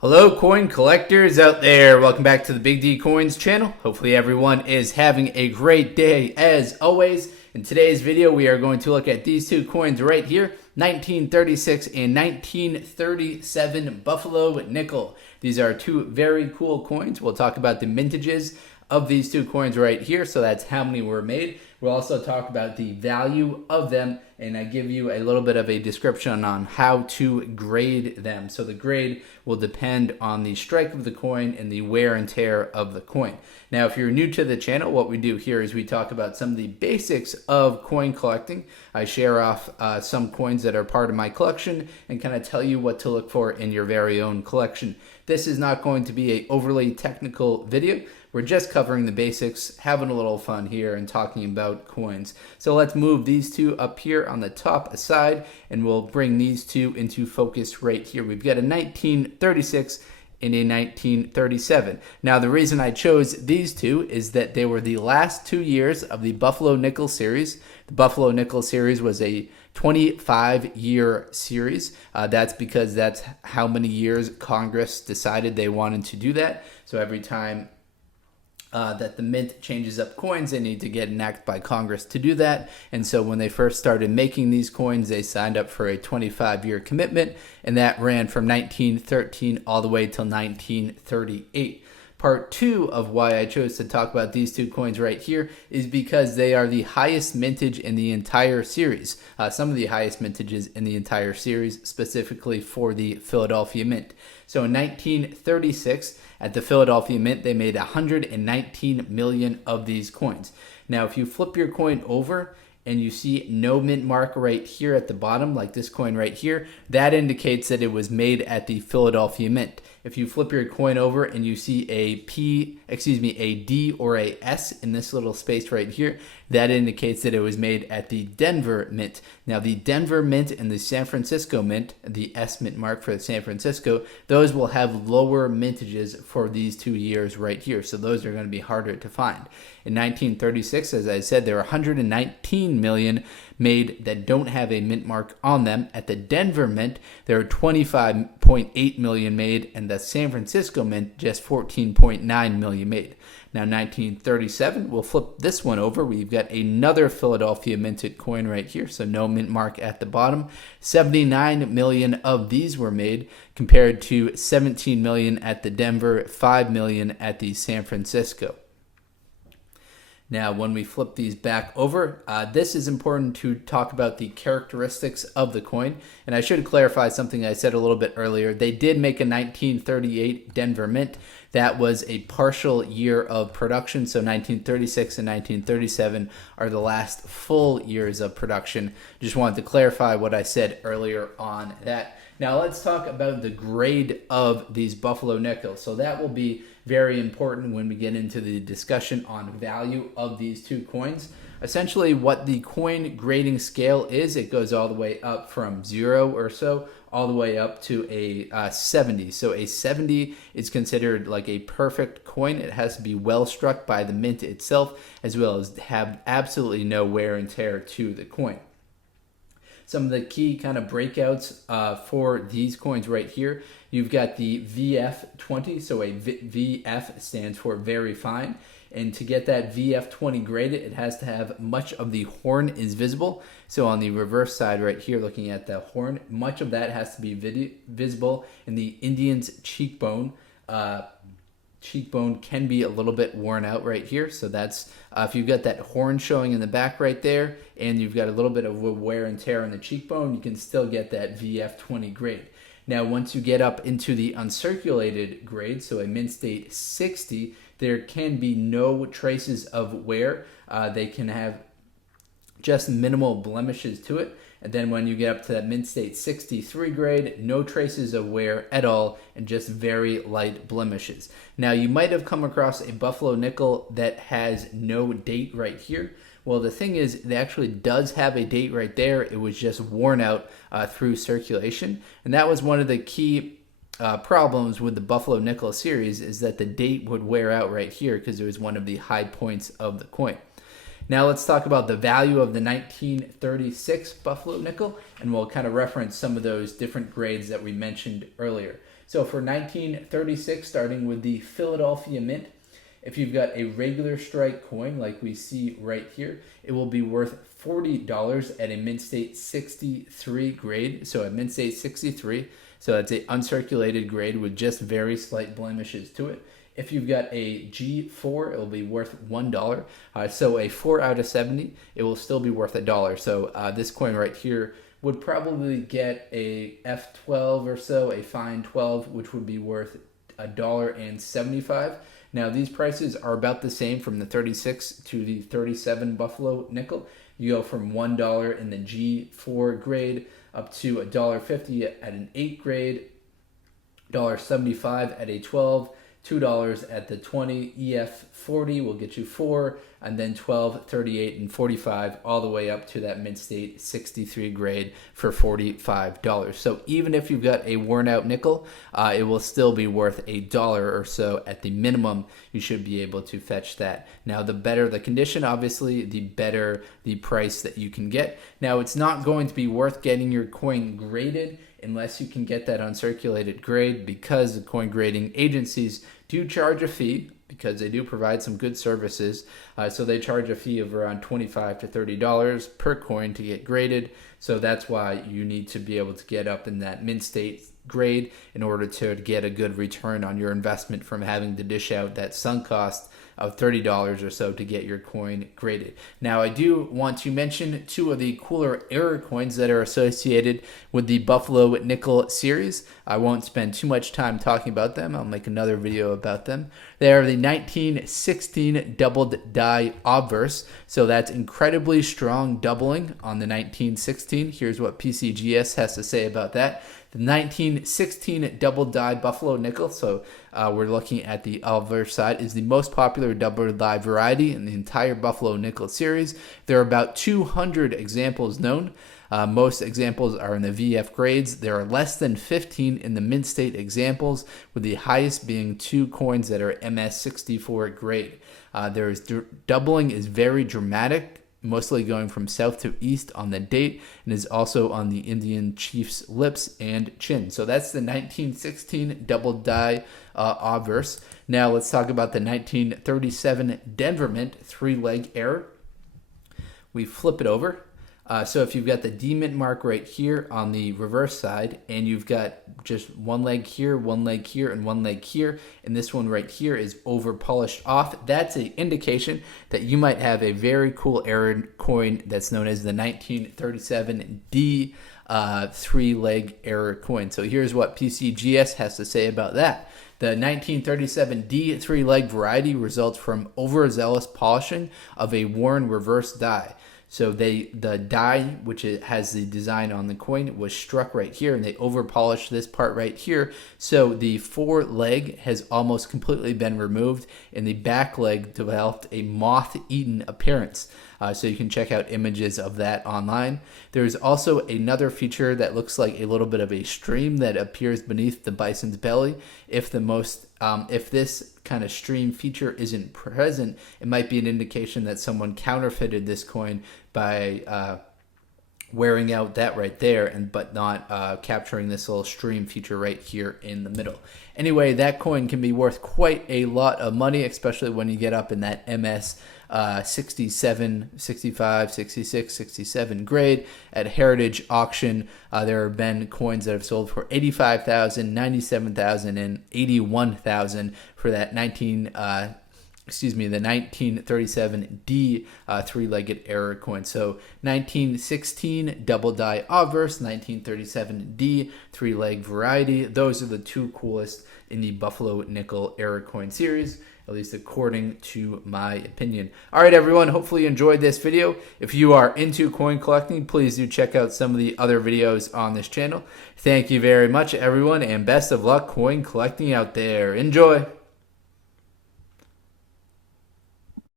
Hello coin collectors out there, welcome back to the Big D Coins channel. Hopefully everyone is having a great day as always. In today's video we are going to look at these two coins right here, 1936 and 1937 Buffalo Nickel. These are two very cool coins. We'll talk about the mintages of these two coins right here, so that's how many were made. We'll also talk about the value of them, and I give you a little bit of a description on how to grade them. So the grade will depend on the strike of the coin and the wear and tear of the coin. Now, if you're new to the channel, what we do here is we talk about some of the basics of coin collecting. I share off some coins that are part of my collection and kind of tell you what to look for in your very own collection. This is not going to be an overly technical video. We're just covering the basics, having a little fun here and talking about coins. So let's move these two up here on the top side and we'll bring these two into focus right here. We've got a 1936 and a 1937. Now the reason I chose these two is that they were the last 2 years of the Buffalo Nickel series. The Buffalo Nickel series was a 25-year series. That's because that's how many years Congress decided they wanted to do that. So every time that the mint changes up coins, they need to get an act by Congress to do that. And so when they first started making these coins, they signed up for a 25-year commitment, and that ran from 1913 all the way till 1938. Part two of why I chose to talk about these two coins right here is because they are the highest mintage in the entire series. Some of the highest mintages in the entire series, specifically for the Philadelphia Mint. So in 1936, at the Philadelphia Mint, they made 119 million of these coins. Now, if you flip your coin over and you see no mint mark right here at the bottom, like this coin right here, that indicates that it was made at the Philadelphia Mint. If you flip your coin over and you see a D or a S in this little space right here, that indicates that it was made at the Denver Mint. Now the Denver Mint and the San Francisco Mint, the S mint mark for San Francisco, those will have lower mintages for these 2 years right here. So those are going to be harder to find. In 1936, as I said, there are 119 million made that don't have a mint mark on them. At the Denver Mint, there are 25.8 million made, and the San Francisco Mint, just 14.9 million made. Now 1937, we'll flip this one over. We've got another Philadelphia minted coin right here, so no mint mark at the bottom. 79 million of these were made compared to 17 million at the Denver, 5 million at the San Francisco. Now, when we flip these back over, this is important to talk about the characteristics of the coin. And I should clarify something I said a little bit earlier. They did make a 1938 Denver Mint. That was a partial year of production. So 1936 and 1937 are the last full years of production. Just wanted to clarify what I said earlier on that. Now let's talk about the grade of these Buffalo Nickels. So that will be very important when we get into the discussion on value of these two coins. Essentially what the coin grading scale is, it goes all the way up from 0 or so all the way up to a 70. So a 70 is considered like a perfect coin. It has to be well struck by the mint itself, as well as have absolutely no wear and tear to the coin. Some of the key kind of breakouts for these coins right here, you've got the VF20, so a VF stands for very fine. And to get that VF20 graded, it has to have much of the horn is visible. So on the reverse side right here, looking at the horn, much of that has to be visible in the Indian's cheekbone. Cheekbone can be a little bit worn out right here. So that's if you've got that horn showing in the back right there and you've got a little bit of wear and tear on the cheekbone, you can still get that VF20 grade. Now, once you get up into the uncirculated grade, so a mint state 60, there can be no traces of wear. They can have just minimal blemishes to it. And then when you get up to that mint state 63 grade, no traces of wear at all and just very light blemishes. Now, you might have come across a Buffalo Nickel that has no date right here. Well, the thing is, it actually does have a date right there. It was just worn out through circulation. And that was one of the key problems with the Buffalo Nickel series, is that the date would wear out right here because it was one of the high points of the coin. Now let's talk about the value of the 1936 Buffalo Nickel, and we'll kind of reference some of those different grades that we mentioned earlier. So for 1936, starting with the Philadelphia Mint, if you've got a regular strike coin like we see right here, it will be worth $40 at a Mint State 63 grade. So at Mint State 63, so that's an uncirculated grade with just very slight blemishes to it. If you've got a G4, it will be worth $1. So a 4 out of 70, it will still be worth $1. So this coin right here would probably get a F12 or so, a fine 12, which would be worth $1.75. Now these prices are about the same from the 36 to the 37 Buffalo nickel. You go from $1 in the G4 grade up to $1.50 at an 8 grade, $1.75 at a 12, $2 at the 20. EF40 will get you 4, and then 12, 38, and 45, all the way up to that Mint State 63 grade for $45. So even if you've got a worn out nickel, it will still be worth $1 or so at the minimum. You should be able to fetch that. Now, the better the condition, obviously, the better the price that you can get. Now, it's not going to be worth getting your coin graded unless you can get that uncirculated grade, because the coin grading agencies do charge a fee, because they do provide some good services. So they charge a fee of around $25 to $30 per coin to get graded. So that's why you need to be able to get up in that Mint State grade in order to get a good return on your investment from having to dish out that sunk cost of $30 or so to get your coin graded. Now, I do want to mention two of the cooler error coins that are associated with the Buffalo Nickel series. I won't spend too much time talking about them. I'll make another video about them. They are the 1916 doubled die obverse. So that's incredibly strong doubling on the 1916. Here's what PCGS has to say about that. The 1916 double die Buffalo nickel, so we're looking at the obverse side, is the most popular double die variety in the entire Buffalo nickel series. There are about 200 examples known. Most examples are in the VF grades. There are less than 15 in the Mint State examples, with the highest being 2 coins that are MS64 grade. Doubling is very dramatic, mostly going from south to east on the date, and is also on the Indian chief's lips and chin. So that's the 1916 double die obverse. Now let's talk about the 1937 Denver Mint 3-leg error. We flip it over. So if you've got the D Mint mark right here on the reverse side, and you've got just one leg here, and one leg here, and this one right here is over polished off, that's an indication that you might have a very cool error coin that's known as the 1937 D 3-leg error coin. So here's what PCGS has to say about that. The 1937 D 3-leg variety results from overzealous polishing of a worn reverse die. So the die, which has the design on the coin, was struck right here, and they over polished this part right here. So the foreleg has almost completely been removed, and the back leg developed a moth-eaten appearance. So you can check out images of that online. There's also another feature that looks like a little bit of a stream that appears beneath the bison's belly. If this kind of stream feature isn't present, it might be an indication that someone counterfeited this coin by wearing out that right there, but not capturing this little stream feature right here in the middle. Anyway, that coin can be worth quite a lot of money, especially when you get up in that MS 67, 65, 66, 67 grade. At Heritage Auction, there have been coins that have sold for $85,000, $97,000, and $81,000 for that the 1937 D 3-legged error coin. So 1916 double die obverse, 1937 D 3-leg variety. Those are the two coolest in the Buffalo Nickel error coin series, at least according to my opinion. All right, everyone, hopefully you enjoyed this video. If you are into coin collecting, please do check out some of the other videos on this channel. Thank you very much, everyone, and best of luck coin collecting out there. Enjoy!